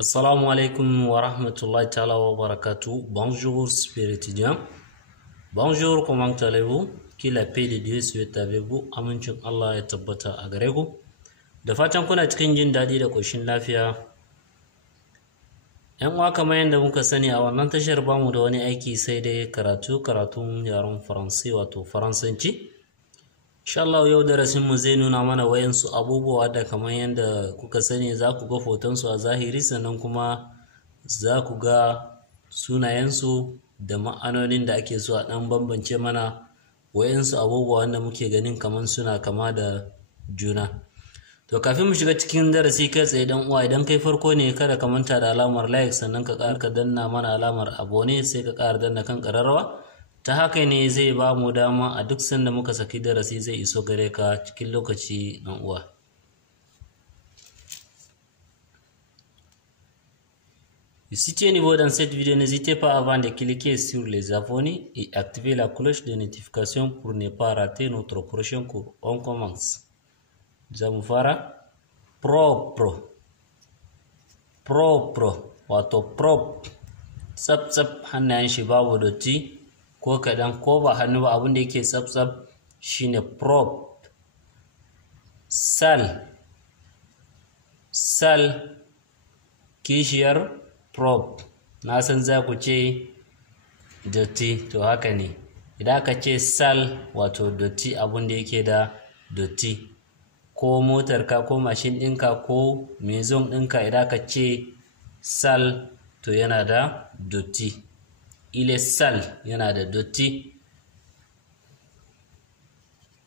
Assalamu alaikum wa rahmatullahi ta'ala wa barakatuh. Bonjour, super étudiant. Bonjour, comment allez-vous? Que la paix de Dieu soit avec vous. Amincin Allah ya tabbata a gare ku. Da fatan kuna cikin jin daɗi da ƙoshin lafiya. ‘Yan uwa kamar yadda muka sani a wannan tashar bamu da wani aiki sai dai karatun yaren Faransi wato Faransanci. Insha Allah yau darasinmu zai nuna mana wayansu abubuwa da kamar yadda kuka sani za ku ga fotonsu a zahiri, sannan kuma za ku ga sunayensu da ma'anonin da ake so a ɗan bambance mana wayansu abubuwa wanda muke ganin kamar suna kama da juna. To kafin mu shiga cikin darasi kai tsaye dan uwa, idan kai farko ne kada ka manta da alamar like, sannan ka ƙara ka danna mana alamar abone, sai ka ƙara danna kan ƙararrawa. Ta haka ne zai ba mu dama a duk sanda muka saki darasi zai iso gare ka cikin lokaci dan uwa. Si tu es nouveau dans cette vidéo, n'hésitez pas avant de cliquer sur les abonnés et activer la cloche de notification pour ne pas rater notre prochain cours. On commence. Za mu fara propre wato prop, tsab hannayen shi babu dotti ko kaɗan ko ba hannu ba, abin da yake tsab shine prop. Sal kishiyar prop. Na san za ku ce dotti, to haka ne. Idan ka ce sal wato dotti, abin da yake da dotti, ko motarka ko mashin ɗinka ko maison ɗinka, idan ka ce sal to yana da dotti. Il est sale, yana da dotti.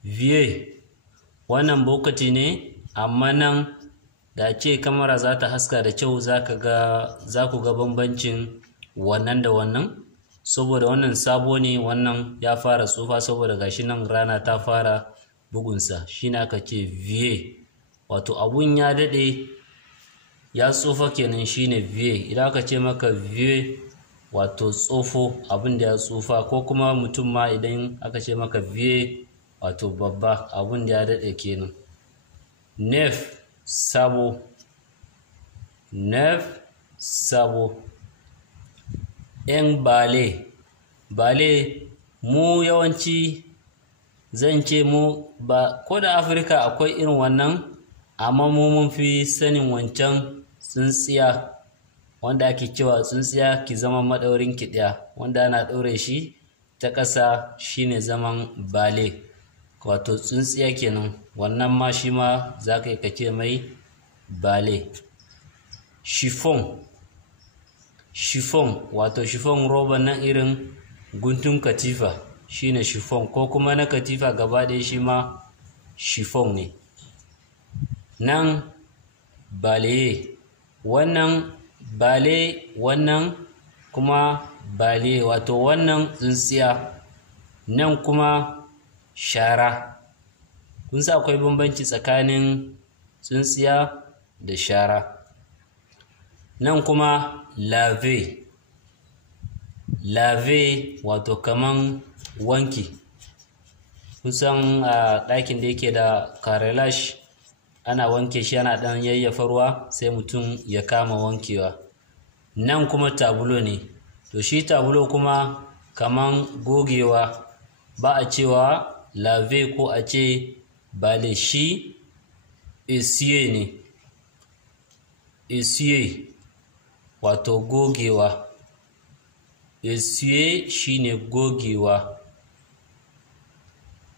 Vieux, wannan bokati ne, amma nan da ce kamera za ta haska da kyau za ku ga bambancin wannan da wannan, saboda wannan sabo ne, wannan ya fara tsufa saboda gashi nan rana ta fara bugunsa. Shi ne aka ce vieux, wato abun ya daɗe ya tsufa kenan, shine vieux. Idan aka ce maka vieux wato tsofo, abin da ya tsufa, ko kuma mutum ma idan aka ce maka vieux wato babba, abin da ya daɗe kenan. Neuf, sabo. En bale, mu yawanci zan ce mu ba ko da Afirka akwai irin wannan, amma mu mun fi sanin wancan tsintsiya wanda ake cewa tsintsiya ki zama maɗaurin ki ɗaya, wanda ana ɗaure shi ta ƙasa, shine zaman bale wato tsintsiya kenan. wannan ma shi ma za ka yi kace mai bale. Chiffon wato chiffon roba nan irin guntun katifa shine chiffon, ko kuma na katifa gaba ɗaya shi ma chiffon ne. Nan balaye, wannan bale, wannan kuma bale wato wannan tsintsiya, nan kuma shara. Kun sa akwai bambanci tsakanin tsintsiya da shara. Nan kuma lave wato kaman wanki. Kusan a ɗakin da yake da karelash ana wanke shi, ana ɗan yayyafa ruwa sai mutum ya kama wankewa. Nan kuma tabulo ne, to shi tabulo kuma kaman gogewa, ba a cewa lave ko a ce bale, shi essuie ne. Essuie wato gogewa, essuie shine gogewa.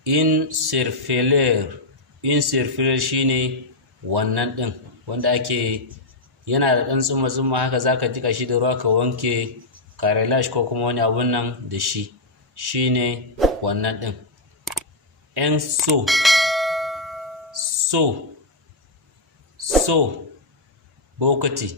In surfeleur shine wannan ɗin wanda ake yana da ɗan tsuma haka, za ka jika shi da ruwa ka wanke karelash ko kuma wani abun nan da shi, shine wannan ɗin. En bokati,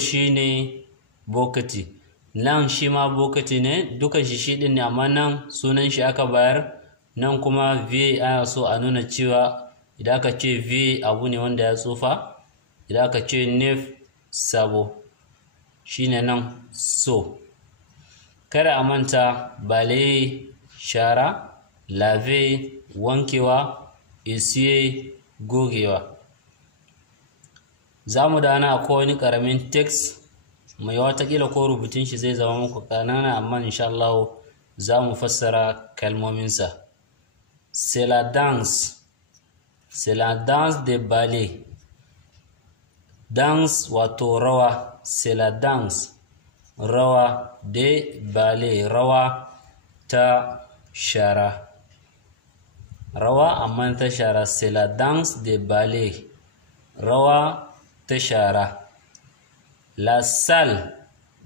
shine bokati. Nan shi ma bokati ne, dukan shi ɗin ne, amma nan sunan shi aka bayar, nan kuma vieux ana so a nuna cewa idan aka ce vieux abu ne wanda ya tsufa, idan aka ce neuf sabo, shine nan so. Kada a manta balaye shara, lave wankewa, essuie gogewa. za mu da ana akwai wani ƙaramin text mai watakila ko rubutun shi zai zama muku ƙanana, amma insha Allah za mu fassara kalmominsa. C'est la danse de ballet. Danse wato rawa, c'est la danse, rawa de ballet, rawa ta shara, rawa amma ta shara. C'est la danse de ballet, rawa ta shara. La salle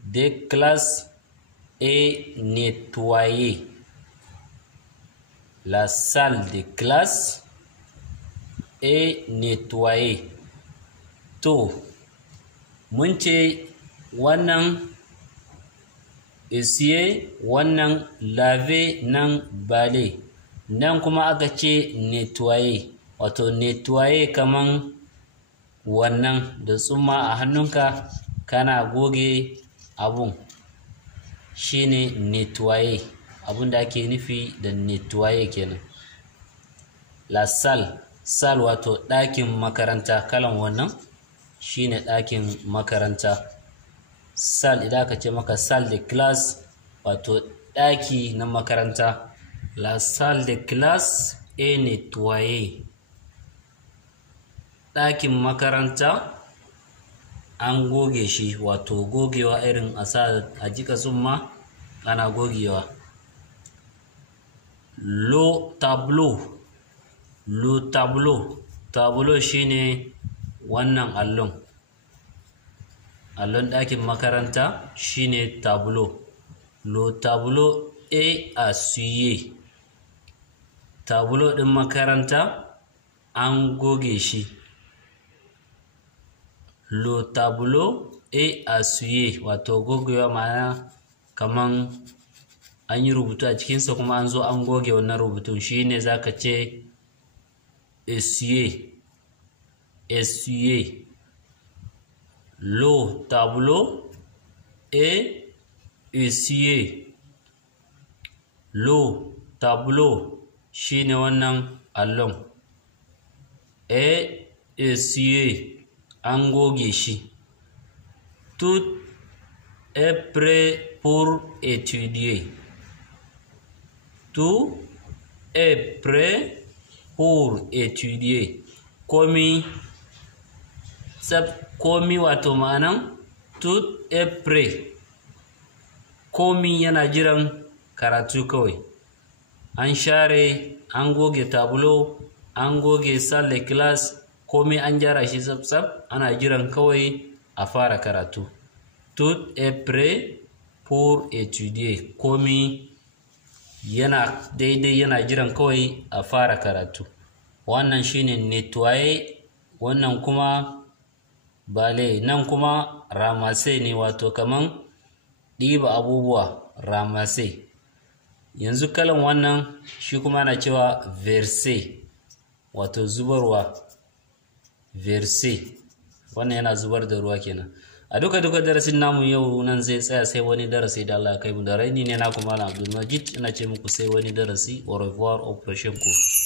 de classe est nettoyée. La salle de classe est nettoyée. To, mun ce wannan essuyer, wannan laver, nan balai, nan kuma aka ce nettoyer, wato nettoyer kaman wannan da tsumma a hannunka kana goge abun shine nettoyer, abun da ake nufi da nettoyer kenan. La salle wato ɗakin makaranta, kalan wannan shine ɗakin makaranta. Salle idan aka ce maka salle de classe wato ɗaki na makaranta. La salle de classe est nettoyée. Ɗakin makaranta an goge shi, wato gogewa irin a sa a jika tsumma ana gogewa. Le tableau shine wannan allon ɗakin makaranta shine tableau. Le tableau est essuyé. Tableau ɗin makaranta an goge shi. Le tableau est essuyé wato gogewa, ma'ana kaman an yi rubutu a cikinsa kuma an zo an goge wannan rubutun, shine zaka ce essuyer. Le tableau est essuyé. Le tableau shine wannan allon, est essuyé an goge shi. Tout est prêt pour étudier. Tout est prêt pour étudier. Komi wato ma'anan tout est prêt, komi yana jiran karatu kawai. An share, an goge tableau, an goge salle de classe, komi an gyara shi tsaf, ana jiran kawai a fara karatu. Tout est prêt pour étudier. Komi yana daidai, yana jiran kawai a fara karatu. Wannan shine nettoyer, wannan kuma balai, nan kuma ramasser ne, wato kaman ɗiba abubuwa, ramasser. Yanzu kalan wannan shi kuma ana cewa verser, wato zubarwa, verser. Wannan yana zubar da ruwa kenan. A duka darasin namu yau nan zai tsaya, sai wani darasi da Allah ya kai mu da rai. Ni ne na kuma Abdul Majid, ina ce muku sai wani darasi. Au revoir, au prochain cours.